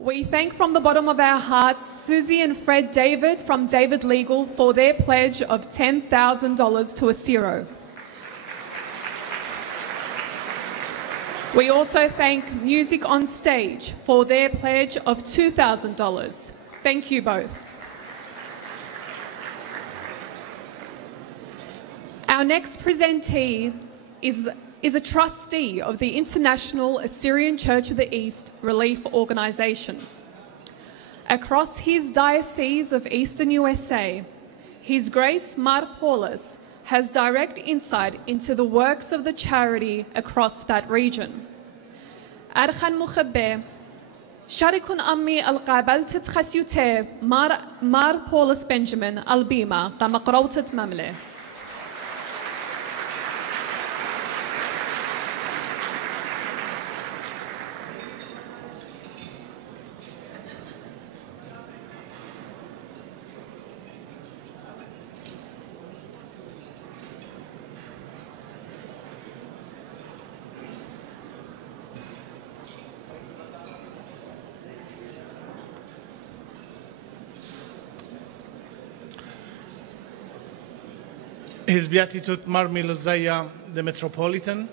We thank from the bottom of our hearts Susie and Fred David from David Legal for their pledge of $10,000 to Acero. We also thank Music on Stage for their pledge of $2,000. Thank you both. Our next presentee is a trustee of the International Assyrian Church of the East Relief Organization. Across his diocese of Eastern USA, His Grace Mar Paulus has direct insight into the works of the charity across that region. Archan Mukhabbe, Sharikun Ammi al-Qabaltat Khasyute Mar Paulus Benjamin al-Bima, Qamaqrawtat Mamle. His Beatitude Marmi Lazaya, the Metropolitan,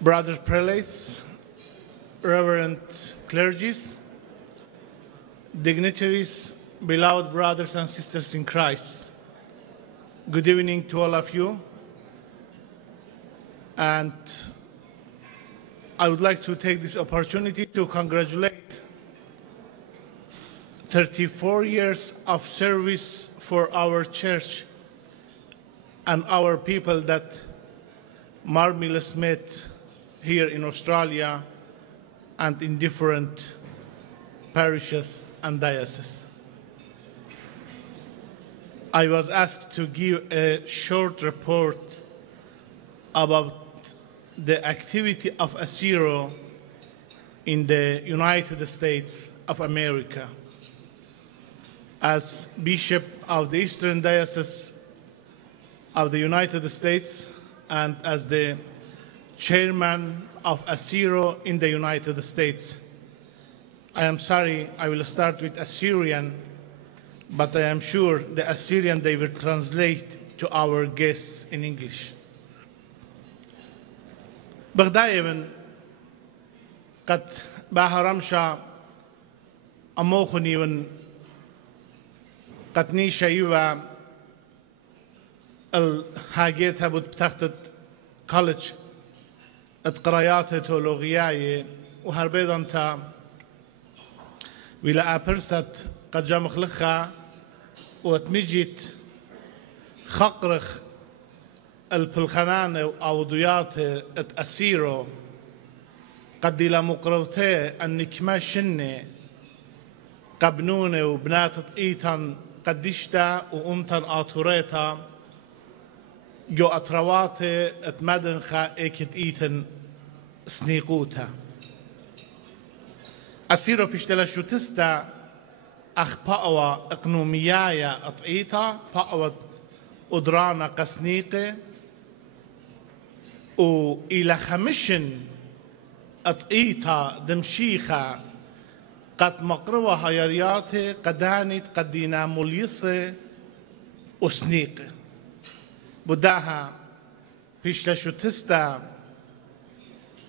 Brothers Prelates, Reverend Clergies, dignitaries, beloved brothers and sisters in Christ. Good evening to all of you. And I would like to take this opportunity to congratulate 34 years of service for our church and our people that Marmilas met here in Australia and in different parishes and dioceses. I was asked to give a short report about the activity of Acero in the United States of America. As Bishop of the Eastern Diocese of the United States and as the Chairman of Acero in the United States. I am sorry, I will start with Assyrian, but I am sure the Assyrian they will translate to our guests in English. بغدايبن قد باهرمشا أموخني ون قد شيوا الحاجات هبود بتاخد كولج قرايات تيولوجياي وهربيد انت ولا أبرست قد جا مخلخها وتمجيت خقرخ البلخنان أو ضيات أسيرو قد إلى مقروتي النكما شني قبنوني وبنات إيتان قدشتا وأنتن آتوريتا جو أترواتي اتمدنخا إيكت إيتن سنيقوتا أسيرو بيشتلا شو تستا أخ باقوا إقنوميايا أطعيتا باقوا أدرانا قسنيقي وإلى خمشن أطعيتا دمشيخا قد مقروة هيرياتي قدانت قدينا مليصي وسنيقي بداها بيشلا شو تستا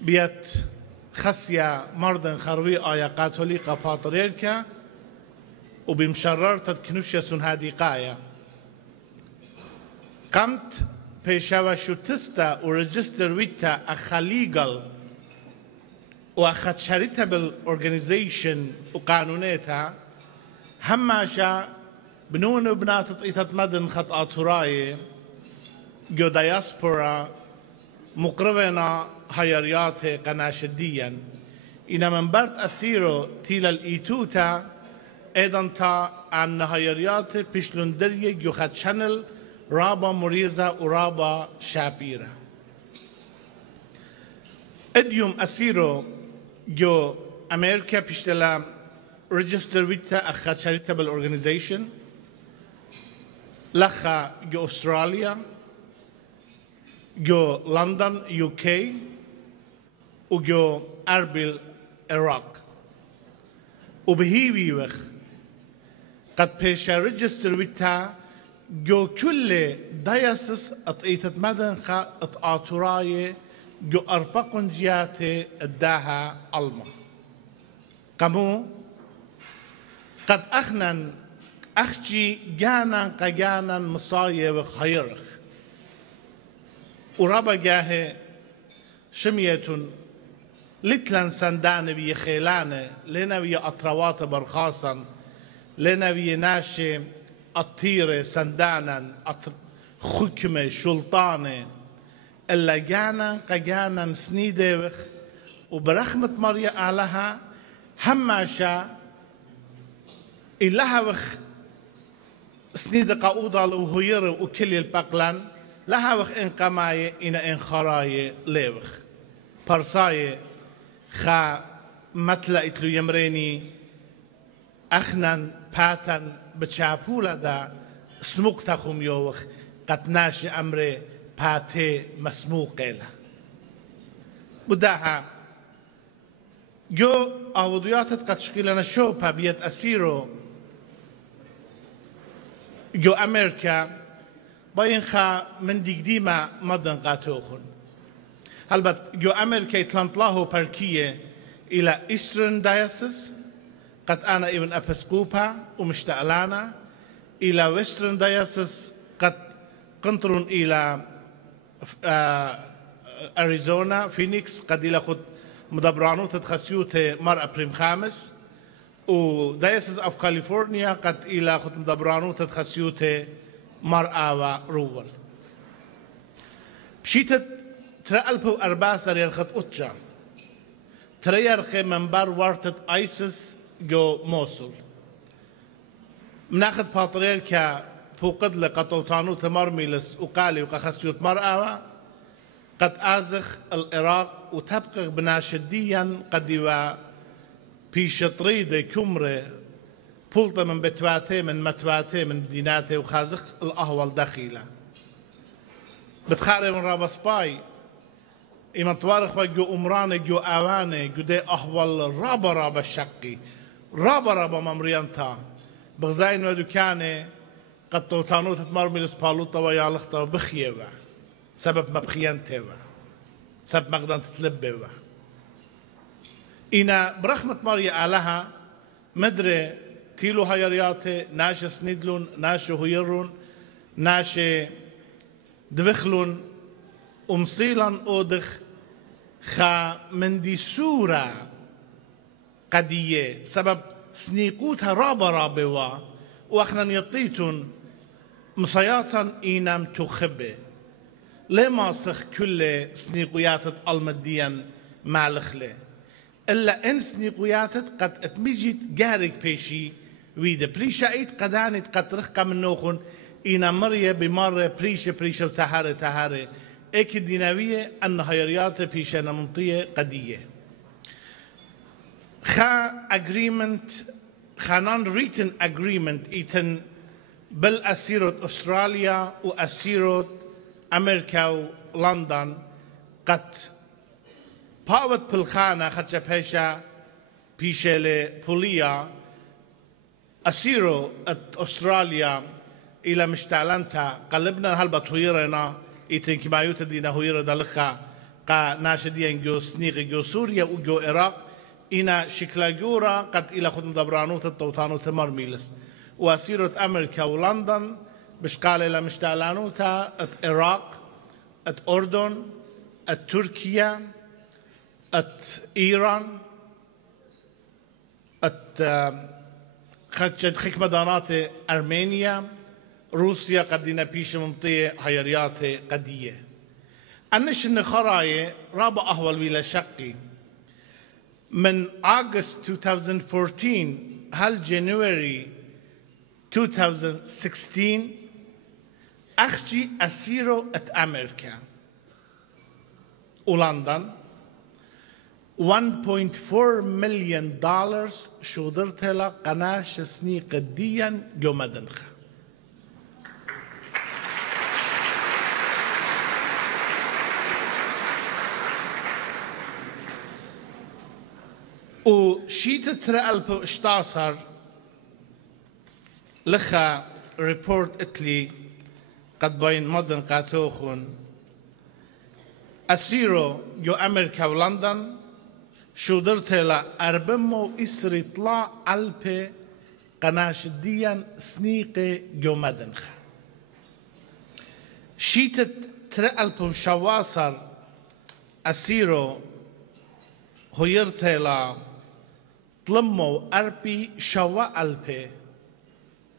بيت خسيا مردن خروي آيا قاتوليقا باتريركا وبمشررت الكنوشيا سن هادي قايا قمت بيشاوا شو تستا ورجستر ويتا أخاليغل وأخد charitable organization وقانوناتها هماشا بنون وبنات تطيطت مدن خط آتوراي جو دياسبورا مقربنا هيرياتي قناشديا إن من برد أسيرو تيلا الإيتوتا أيضا تا عن هيرياتي بيشلوندرية جو خد شانل رابا مريزة ورابا شابيرة اديوم أسيرو جو أمريكا بيشتلا ريجستر ويتا أخد charitable organization لخا جو أستراليا جو لندن UK وجو أربيل العراق وبهي وخ قد بيشا ريجستر ويتا جو كل دايسس اطيتت مدن خا اطاطراي جو اربقن جياتي اداها الما قمو قد اخنن اخجي جانا قجانا مصايب وخيرخ وربا جاهي شميتون لتلن سندان بي خيلانه لنا بي اطروات برخاصا لنا بي ناشي الطيرة سندانا خكمة شلطانة إلا جانا قجانا سنيدوخ وبرخمة مريا علىها هماشا إلها وخ سنيد قاوضة وهير وكل البقلان لها وخ إن قماية إن خراية ليوخ برصاية خا متلا إتلو يمريني أخنان باتن بتشابولا دا سموقتكم يوخ قد ناشي أمري باتي مسموقيلا بداها جو أوضيات قد شكلنا شوبا بيت أسيرو جو أمريكا باينخا من ديما مدن قاتوخن هلبت جو أمريكا يتلانطلاهو باركية إلى إيسترن دايسس قد أنا ابن أبسكوبا ومشتاق لنا إلى ويسترن دايسس قد قنطرون إلى أريزونا فينيكس قد إلى خد مدبرانو تتخسيوت مرأة بريم خامس ودايسس أف كاليفورنيا قد إلى خد مدبرانو تتخسيوت مرأة ورول بشيتت ترألبو أرباسر يرخد أتشا تريرخي منبر وارتت آيسس جو موصل مناخد باتريركا فوقد لقطوطانو تمرميلس وقالي وقخسيوت مرأة قد آزخ العراق وتبقى بناشديا قد يوا بيشطريدي كمري بولتا من بتواتي من متواتي من ديناتي وخازخ الأهوال دخيلة بتخاري من رابا سباي إما توارخ وجو أمراني جو آواني جو دي أهوال رابا الشقي رابا ممريانتا بغزاين ودو كاني قد توتانو تتمرمي لسبالوطا ويالختا بخيوة سبب مبخيانتي سبب مقدان تتلبي إنا برخمة مريا آلها مدري تيلو هيرياتي ناشي سندلون ناشي هيرون ناشي دبخلون أمصيلا أودخ خا من دي سورة قدية سبب سنيقوتها رابا وأخنا يطيتون مصياتا إينام تخبي لما صخ كل سنيقويات المديا معلخلي إلا إن سنيقويات قد اتمجت جارك بيشي ويدا بريشا إيت قدانت قد رخقا من نوخن إينا مريا بمرة بريشة وتهاري إيك الديناوية أن هيريات بيشا نمنطية قدية خا agreement خا non-written agreement إيتن بالأسيرة أستراليا وأسيرة أمريكا ولندن قد باوت بالخانة خدشا بيشا بيشا لبوليا أسيرة أستراليا إلى مشتعلنتا قلبنا هلبت هيرنا إيتن كما يتدينا هيرا دالخا قا ناشدين جو سنيغ جو سوريا وجو إراق إنا شكلا جورا قد إلى خد مدبرانوت التوتانو تمرميلس وأسيرة أمريكا ولندن بشقال إلى مشتعلانوتا العراق الأردن تركيا إيران خدشت مدانات أرمينيا روسيا قدينا بيش منطية هيريات قدية أنش النخراية رابع أهول ويلا شقي من أغسطس 2014 هل جانوري 2016 أخجي أسيرو أمريكا ولندن $1.4 مليون شو درتها قناش سني قديا جو مدنخ وشيت ترى 2016 لخا ريبورت اتلي قد بين مدن قاتوخون أسيرو جو أمريكا ولندن شو درت لا أربمو إسري طلع ألبي قناش ديان سنيقي جو مدنخ شيتت ترقلبو شواصر أسيرو هيرت لا طلمو أربي شوا ألبي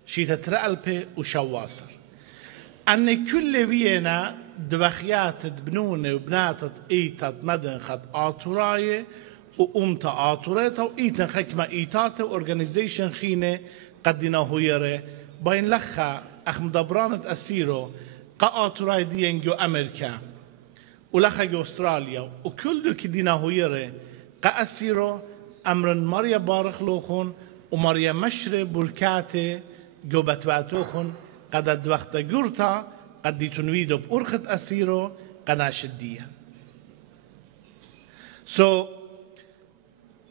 شيتت ترقلبي وشواصر أن كل فينا دبخيات بنونة وبناتت إيتت مدنخت آتوراي وأمتا آتوريتا وإيتن خكمة إيتاتا وأورجانيزيشن خينة قدنا هويرة بين لخا أخ مدبرانة أسيرو قا آتوراي ديان جو أمريكا ولخا جو أستراليا وكل دو كدنا هويرة قا أسيرو أمرن ماريا بارخ لوخون وماريا مشري بركاتي جو بتباتوخون قد الوقت جورتا قد دي تنويدو بأرخت أسيرو قناش الديان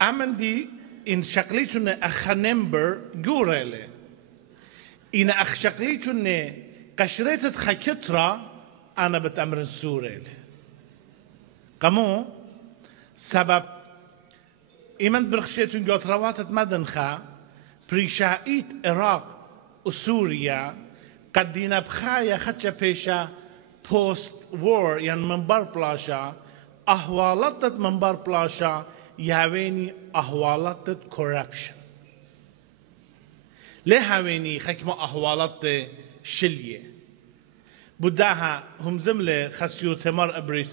أمندي إن شقليتنا أخنمبر جوريلي إن أخ شقليتنا قشريتت خكترة أنا بتأمر سوريلي قمو سبب إيمان برخشيتن جوت رواتت مدنخا بريشائيت إراق وسوريا قد دينا بخايا خدشا بيشا بوست وور يعني منبر بلاشا أهوالتت منبر بلاشا يهويني أهوالات corruption ليه هويني خكمة أهوالات شلية بداها هم زملة خسيو ثمار أبريس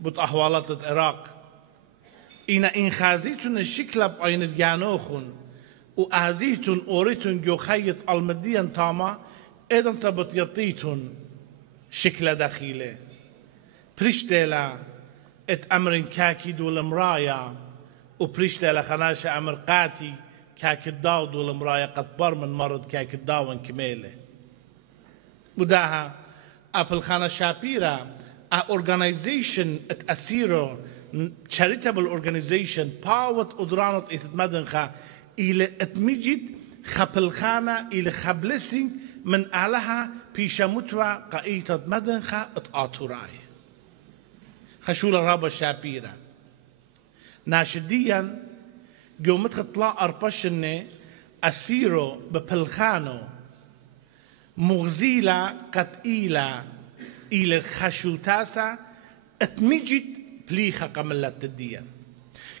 بود أهوالات العراق إن خازيتون الشكل بعين جانوخون وأهزيتون أوريتون جو خيط المديان تاما إذا تبت يطيتون شكل داخلي بريشتلا أمرين كاكي دول مرايا وبريشتا لخناشة أمر قاتي كاك الداود والمرايا قد بر من مرض كاك الداون كميلة بداها أبل خانة شابيرا organization at أسيرو charitable organization باوت أدرانت إتمدنخا إلى أتمجد خبل خانة إلى خبلسين من أعلها بيشا متوى قايتة مدنخا اتآتوراي خشولة رابا شابيرا ناشديا قومت خطلاء أربشني أسيرو ببلخانو مغزيلة قتيلة إلى الخشوتاسة اتمجد بليخة قملت الديان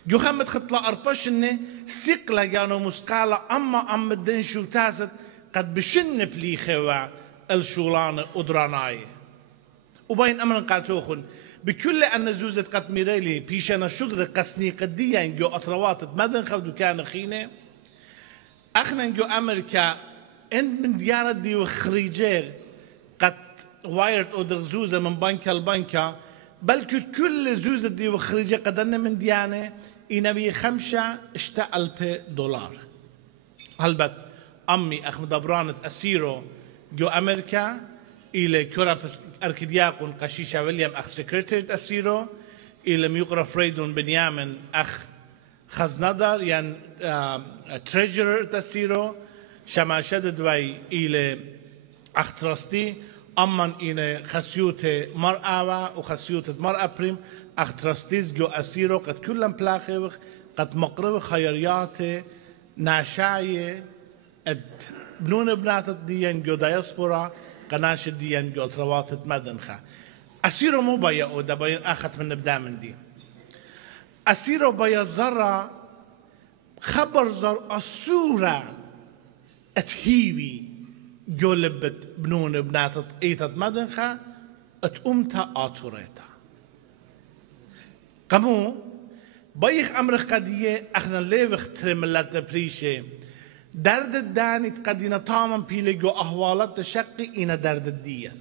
جو خمت خطلاء أربشني سقلة جانو مسقالة أما الدين شوتاسة قد بشن بليخة والشولان أدراناي وبين أمر قاتوخن بكل أن زوزة قد ميريلي بيشانا شغل قسني قديا جو أطروات مدن خودو كان خينة أخنا جو أمريكا إن من ديانة دي وخريجير قد وايرد أو زوزة من بنكة لبنكة بل كل زوزة دي وخريجير قد أن من ديانة إنبي 5,000 دولار هلبت أمي أخ مدبرانة أسيرو جو أمريكا إلى كورابس أركدياقون قشيشة ويليام أخ سكرتير أسيرو إلى ميقرا فريدون بنيامن أخ خزندر يعني تريجرر تسيرو شما شدد وي إلى أخ ترستي أمن إلى خسيوت مرأة وخسيوت مرأة بريم أخ ترستيز جو أسيرو قد كلهم بلاخيوخ قد مقرب خيريات ناشاية بنون بنات ديان جو دايسبورا قناش ديان جو ترواتت مدنخا أسيرو مو بايا أودا بايا أخت من نبدا من دي أسيرو بايا زرا خبر زر أسورة اتهيوي جو لبت بنون بنات ايتت مدنخا اتأمتا آتوريتا قمو بايخ أمرخ قدية أخنا ليوخ ترملت بريشة درد الداني قدينا تاما بيلقوا أهوالات شقي إنا درد الديان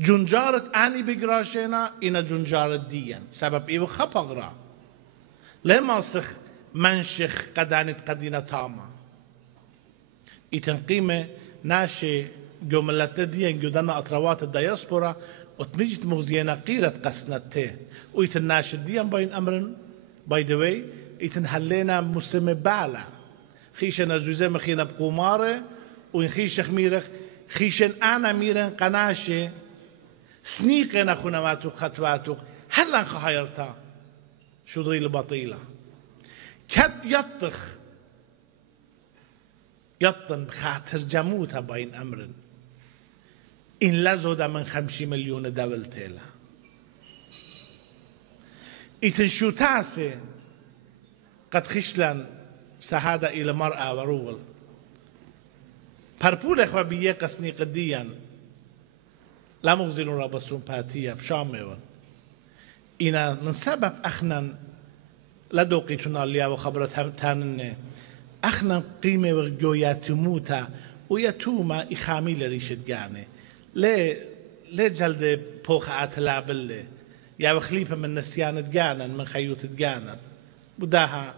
جنجارة آني بقراشينا إنا جنجارة ديان سبب إيو خبغرا لما سخ منشخ قدينا تاما إتنقيمة ناشي جو ملت ديان جو دانا أطروات الدياسبورا وتمجت مغزينا قيرة قسنته ويتناشي ديان باين أمرن باي ذا واي إتن هلينا مسمى بالا خيشن أزوزة مخينا بقمارة وإن خيش خميرخ خيشن أنا ميرن قناشة سنيقنا خنواتو خطواتو هلا خيرتا شو ضري البطيلة كد يطن بخاطر جموتها بين أمر إن لزود من 50 مليون دول تيلا إتن شو تاسي قد خشلن سهادة إلى مرأة ورول پرپول اخوة بيه قسني قديا لا مغزلون رابسون باتيا بشاميون إنا من سبب أخنا لدوقيتنا اللي وخبرت تانن أخنا قيمة وجويات موتا ويتوما إخامي لريشت جاني ليه جلد بوخات لابل يا وخليفة من نسيان جانا من خيوط جانا بداها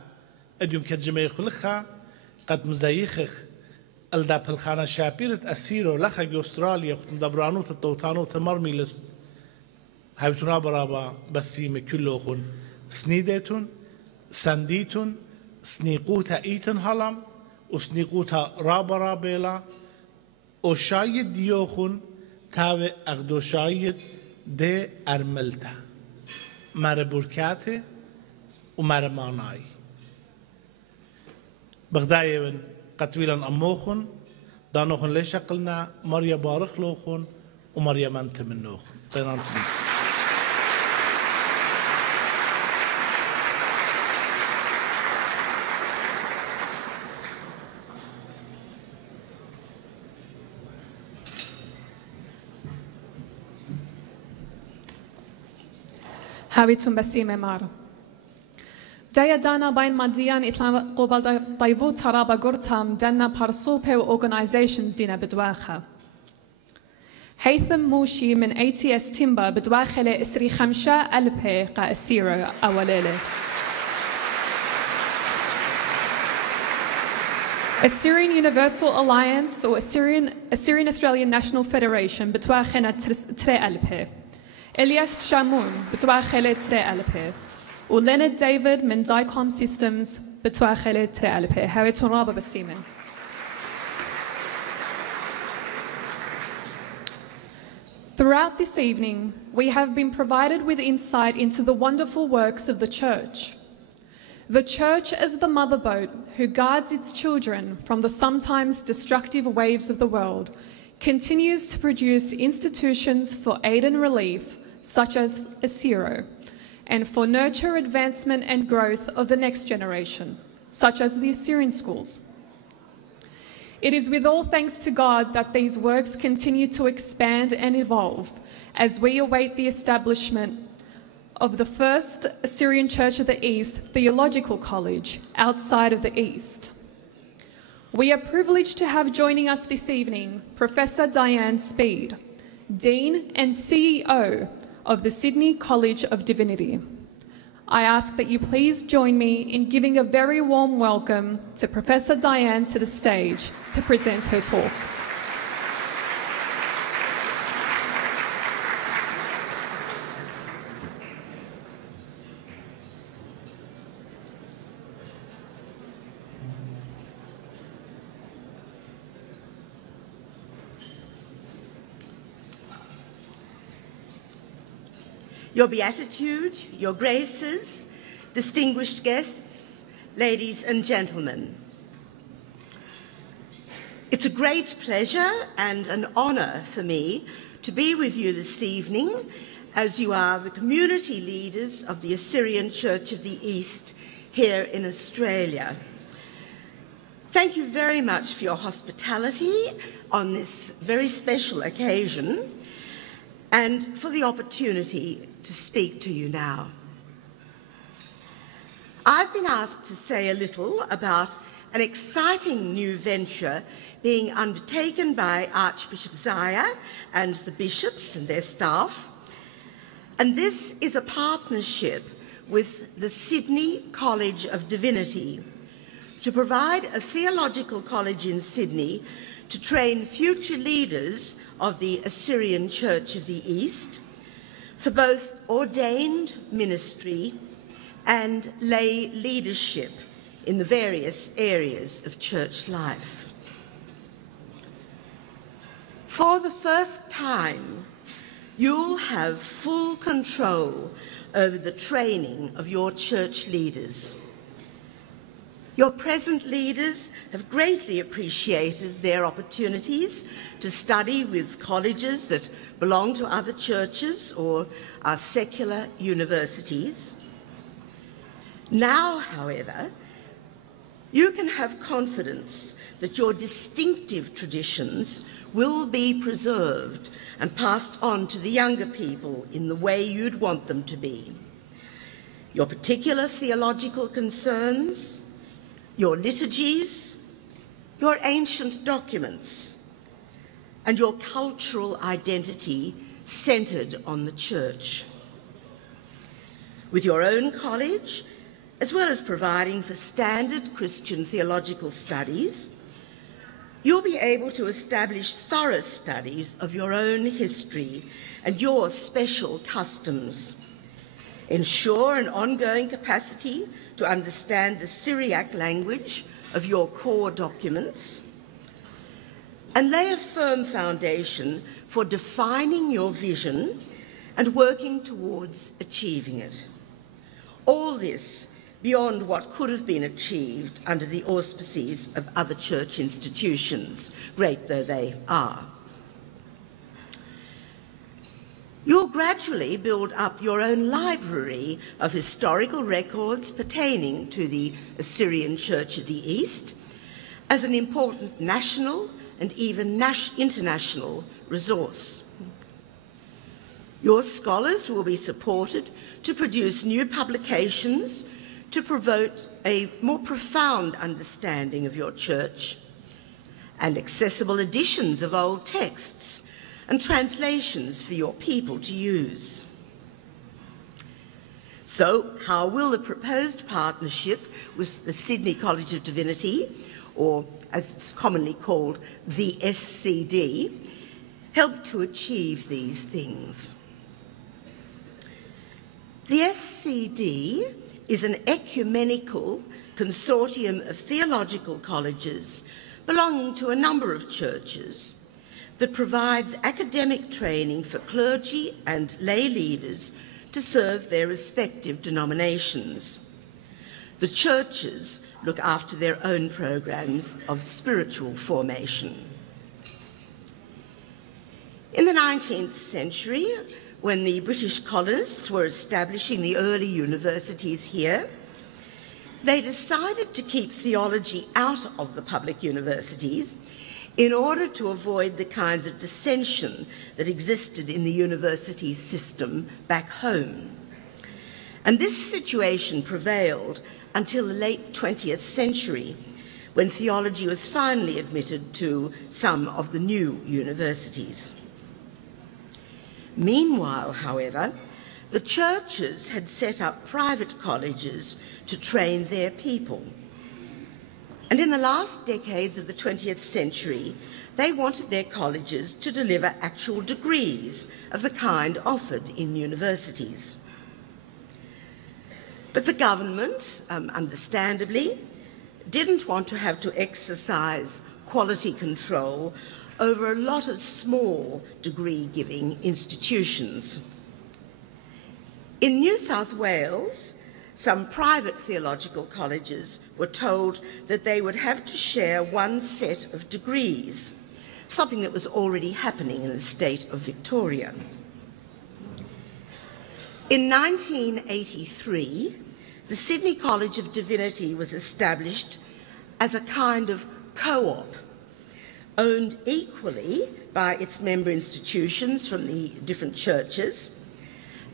أديم كجميع خلخا قد مزايخخ الدا بالخانة شابيرت أسيرو لخا أستراليا خد مدبرانو تطوطانو تمرمي لس هايبتونا برابا بسيمة كلوخون سنيدتون سنديتون سنيقوتا إيتن هلم وسنيقوتا رابا رابيلا وشايد ديوخون تاوي أغدو شايد دي أرملتا مار بركاتي ومار ماناي بغداية قتويلا أموخن دانوخن ليش قلنا مريا بارخ لوخن ومريا منت منوخن طيران هاويتون بسيمة مارو دايا دانا باين ماديان إطلان قبل طيبو ترابا قرتام دانا بارسوبة وorganizations دينا بدواخة هيثم موشي من ATS تيمبا بدواخة لإسري 5,000 قا أسيرو أوليلة Assyrian Universal Alliance or Assyrian Australian National Federation بدواخنا 3,000 إلياس شامون بدواخة 3,000 ولينارد ديفيد من دايكوم سيستمز بتواخلة 3,000 هاويتون رابا بسيمن. Throughout this evening, we have been provided with insight into the wonderful works of the Church. The Church as the mother boat who guards its children from the sometimes destructive waves of the world continues to produce institutions for aid and relief such as Acero, and for nurture, advancement and growth of the next generation, such as the Assyrian schools. It is with all thanks to God that these works continue to expand and evolve as we await the establishment of the first Assyrian Church of the East Theological College outside of the East. We are privileged to have joining us this evening Professor Diane Speed, Dean and CEO of the Sydney College of Divinity. I ask that you please join me in giving a very warm welcome to Professor Diane to the stage to present her talk. Your Beatitude, Your Graces, distinguished guests, ladies and gentlemen. It's a great pleasure and an honour for me to be with you this evening as you are the community leaders of the Assyrian Church of the East here in Australia. Thank you very much for your hospitality on this very special occasion and for the opportunity to speak to you now. I've been asked to say a little about an exciting new venture being undertaken by Archbishop Zaya and the bishops and their staff, and this is a partnership with the Sydney College of Divinity to provide a theological college in Sydney to train future leaders of the Assyrian Church of the East for both ordained ministry and lay leadership in the various areas of church life. For the first time, you'll have full control over the training of your church leaders. Your present leaders have greatly appreciated their opportunities to study with colleges that belong to other churches or are secular universities. Now, however, you can have confidence that your distinctive traditions will be preserved and passed on to the younger people in the way you'd want them to be. Your particular theological concerns, your liturgies, your ancient documents, and your cultural identity centred on the church. With your own college, as well as providing for standard Christian theological studies, you'll be able to establish thorough studies of your own history and your special customs, ensure an ongoing capacity to understand the Syriac language of your core documents, and lay a firm foundation for defining your vision and working towards achieving it. All this beyond what could have been achieved under the auspices of other church institutions, great though they are. You'll gradually build up your own library of historical records pertaining to the Assyrian Church of the East as an important national and even international resource. Your scholars will be supported to produce new publications to promote a more profound understanding of your church, and accessible editions of old texts and translations for your people to use. So, how will the proposed partnership with the Sydney College of Divinity, or as it's commonly called, the SCD, help to achieve these things? The SCD is an ecumenical consortium of theological colleges belonging to a number of churches that provides academic training for clergy and lay leaders to serve their respective denominations. The churches look after their own programs of spiritual formation. In the 19th century, when the British colonists were establishing the early universities here, they decided to keep theology out of the public universities in order to avoid the kinds of dissension that existed in the university system back home. And this situation prevailed until the late 20th century, when theology was finally admitted to some of the new universities. Meanwhile, however, the churches had set up private colleges to train their people. And in the last decades of the 20th century, they wanted their colleges to deliver actual degrees of the kind offered in universities. But the government, understandably, didn't want to have to exercise quality control over a lot of small degree-giving institutions. In New South Wales, some private theological colleges were told that they would have to share one set of degrees, something that was already happening in the state of Victoria. In 1983, the Sydney College of Divinity was established as a kind of co-op, owned equally by its member institutions from the different churches,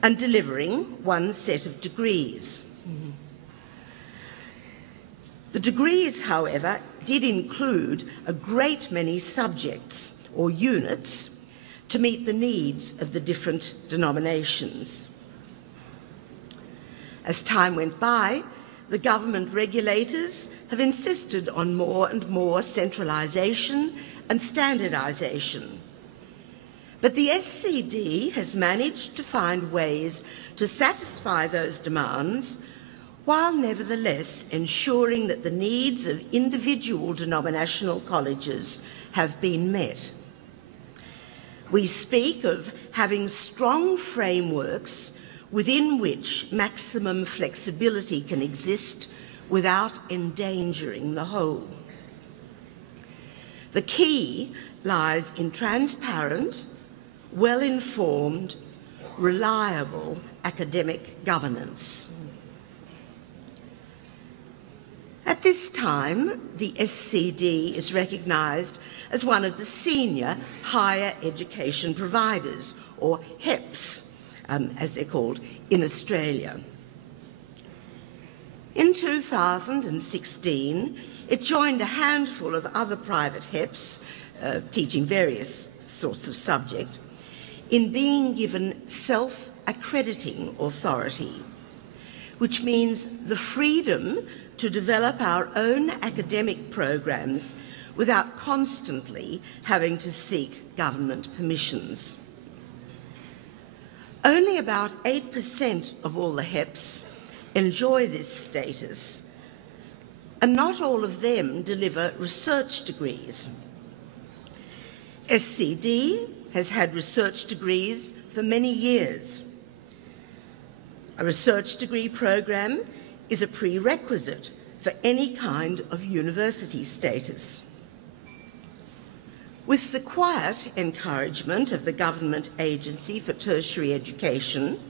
and delivering one set of degrees. The degrees, however, did include a great many subjects or units to meet the needs of the different denominations. As time went by, the government regulators have insisted on more and more centralisation and standardisation. But the SCD has managed to find ways to satisfy those demands while nevertheless ensuring that the needs of individual denominational colleges have been met. We speak of having strong frameworks within which maximum flexibility can exist without endangering the whole. The key lies in transparent, well-informed, reliable academic governance. At this time, the SCD is recognised as one of the senior higher education providers, or HEPs, as they're called, in Australia. In 2016, it joined a handful of other private HEPs, teaching various sorts of subject, in being given self-accrediting authority, which means the freedom to develop our own academic programs without constantly having to seek government permissions. Only about 8% of all the HEPs enjoy this status, and not all of them deliver research degrees. SCD has had research degrees for many years. A research degree program is a prerequisite for any kind of university status. With the quiet encouragement of the Government Agency for Tertiary Education,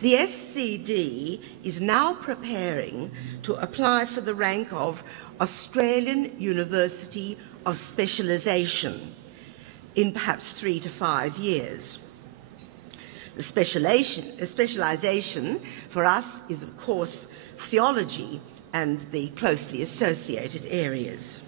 the SCD is now preparing to apply for the rank of Australian University of Specialisation in perhaps 3 to 5 years. The specialisation for us is, of course, theology and the closely associated areas.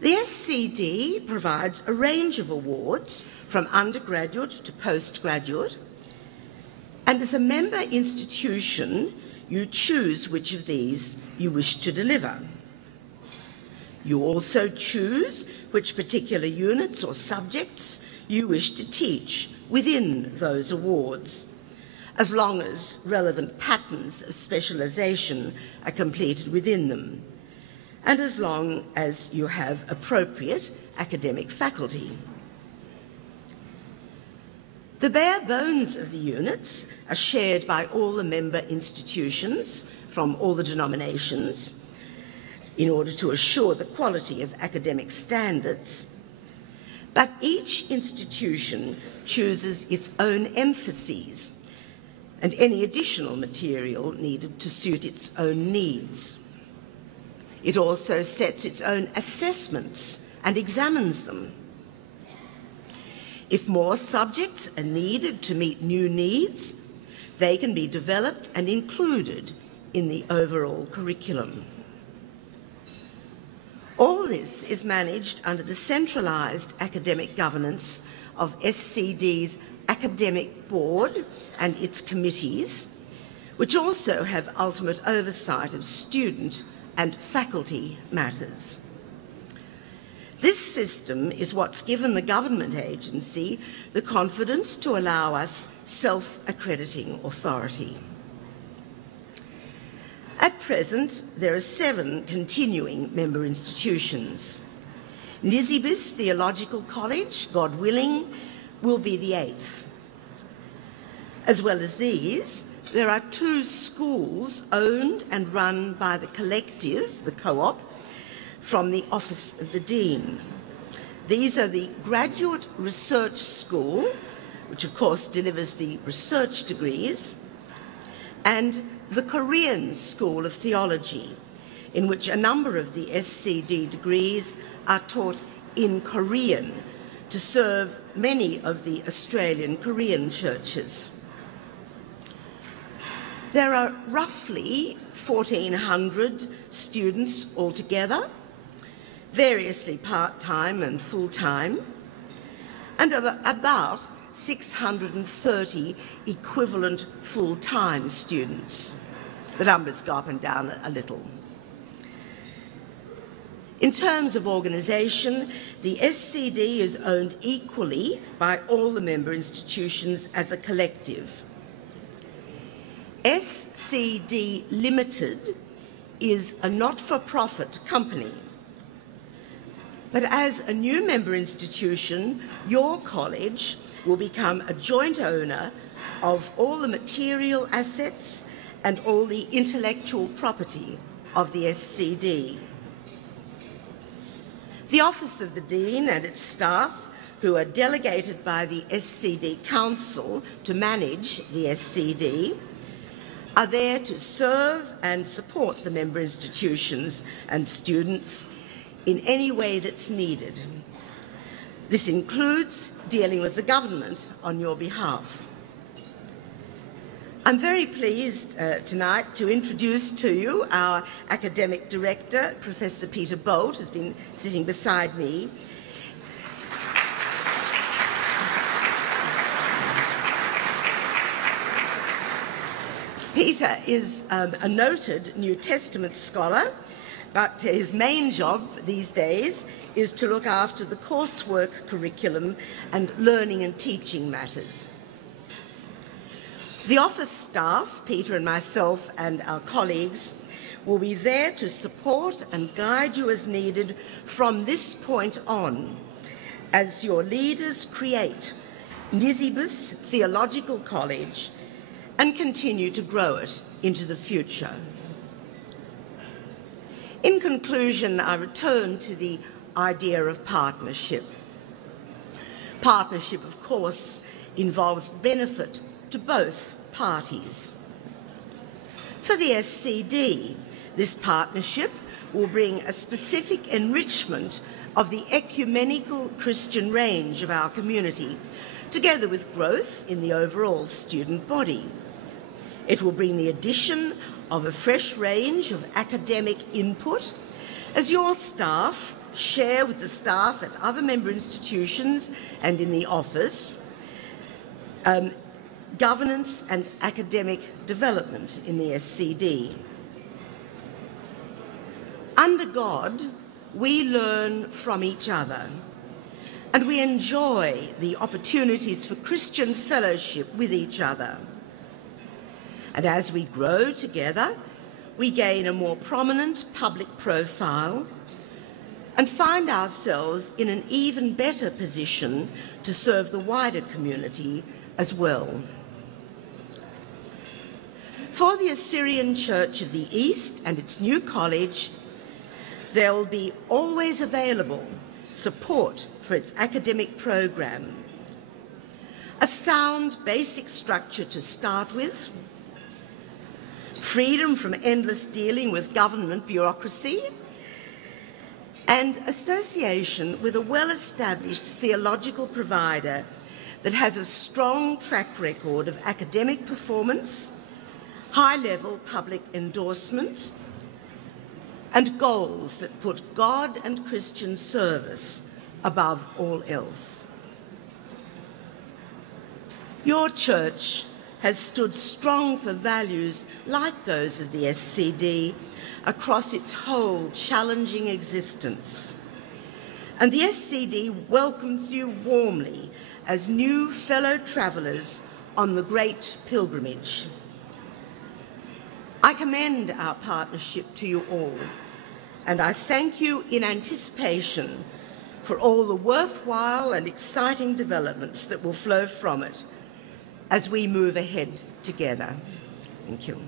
The SCD provides a range of awards from undergraduate to postgraduate, and as a member institution, you choose which of these you wish to deliver. You also choose which particular units or subjects you wish to teach within those awards, as long as relevant patterns of specialisation are completed within them, and as long as you have appropriate academic faculty. The bare bones of the units are shared by all the member institutions from all the denominations in order to assure the quality of academic standards, but each institution chooses its own emphases and any additional material needed to suit its own needs. It also sets its own assessments and examines them. If more subjects are needed to meet new needs, they can be developed and included in the overall curriculum. All this is managed under the centralised academic governance of SCD's Academic Board and its committees, which also have ultimate oversight of student and faculty matters. This system is what's given the government agency the confidence to allow us self-accrediting authority. At present, there are 7 continuing member institutions. Nisibis Theological College, God willing, will be the 8th. As well as these, there are 2 schools owned and run by the collective, the co-op, from the Office of the Dean. These are the Graduate Research School, which of course delivers the research degrees, and the Korean School of Theology, in which a number of the SCD degrees are taught in Korean to serve many of the Australian Korean churches. There are roughly 1,400 students altogether, variously part-time and full-time, and about 630 equivalent full-time students. The numbers go up and down a little. In terms of organisation, the SCD is owned equally by all the member institutions as a collective. SCD Limited is a not-for-profit company. But as a new member institution, your college will become a joint owner of all the material assets and all the intellectual property of the SCD. The Office of the Dean and its staff, who are delegated by the SCD Council to manage the SCD, are there to serve and support the member institutions and students in any way that's needed. This includes dealing with the government on your behalf. I'm very pleased tonight to introduce to you our academic director, Professor Peter Bolt, who's been sitting beside me. Peter is a noted New Testament scholar, but his main job these days is to look after the coursework curriculum and learning and teaching matters. The office staff, Peter and myself and our colleagues, will be there to support and guide you as needed from this point on, as your leaders create Nisibis Theological College and continue to grow it into the future. In conclusion, I return to the idea of partnership. Partnership, of course, involves benefit to both parties. For the SCD, this partnership will bring a specific enrichment of the ecumenical Christian range of our community, together with growth in the overall student body. It will bring the addition of a fresh range of academic input as your staff share with the staff at other member institutions and in the office governance and academic development in the SCD. Under God, we learn from each other and we enjoy the opportunities for Christian fellowship with each other. And as we grow together, we gain a more prominent public profile and find ourselves in an even better position to serve the wider community as well. For the Assyrian Church of the East and its new college, there will be always available support for its academic program, a sound basic structure to start with, freedom from endless dealing with government bureaucracy, and association with a well-established theological provider that has a strong track record of academic performance, high-level public endorsement, and goals that put God and Christian service above all else. Your church has stood strong for values like those of the SCD across its whole challenging existence. And the SCD welcomes you warmly as new fellow travellers on the great pilgrimage. I commend our partnership to you all, and I thank you in anticipation for all the worthwhile and exciting developments that will flow from it as we move ahead together. Thank you.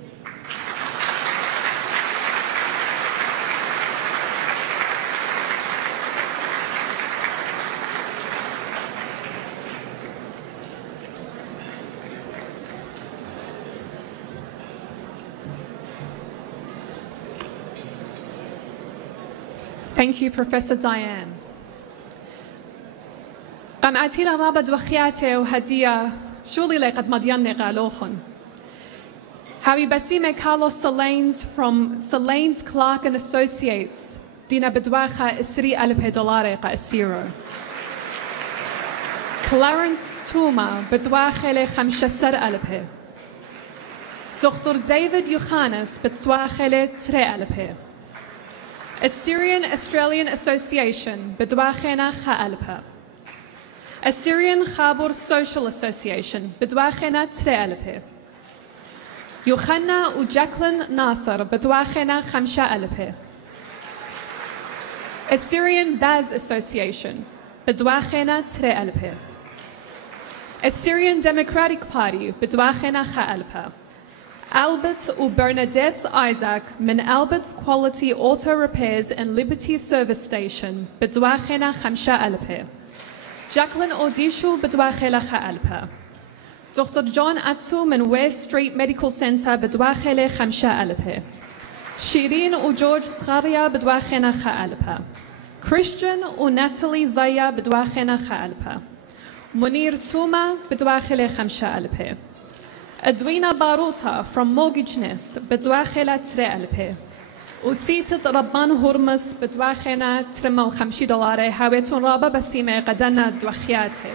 Thank you, Professor Diane. قمعتي لغابة وخياتي وهدية شولي لقد مديان نقالوخن. Harry Basime Carlos Salanes from Salanes Clark and Associates. Dina bedwacha $3,000 Acero. Clarence Tuma bedwacha le $15,000. Dr. David Yohannes bedwacha le $3,000. Assyrian Australian Association bedwacha $1,000. Assyrian Khabur Social Association bedwacha $3,000. يوحنا وجاكلين ناصر بدواخنا 5000. Assyrian Baz Association بدواخنا 3000. Assyrian Democratic Party بدواخنا 5000. Albert و Bernadette Isaac من Albert's Quality Auto Repairs and Liberty Service Station بدواخنا 5000. Jacqueline Odishu بدواخنا 1000. Dr. John Atsu من West Street Medical Center بدواخنا 5000. شيرين و جورج سخاريا بدواخنا 1000. Christian و Natalie Zaya بدواخنا 1000. منير توما بدواخنا 5000. Edwina Baruta from Mortgage Nest بدواخنا 3000. وسيتة ربان هرمس بدواخنا $350 هاويتون رابا بسيمة قدنا دوخياته.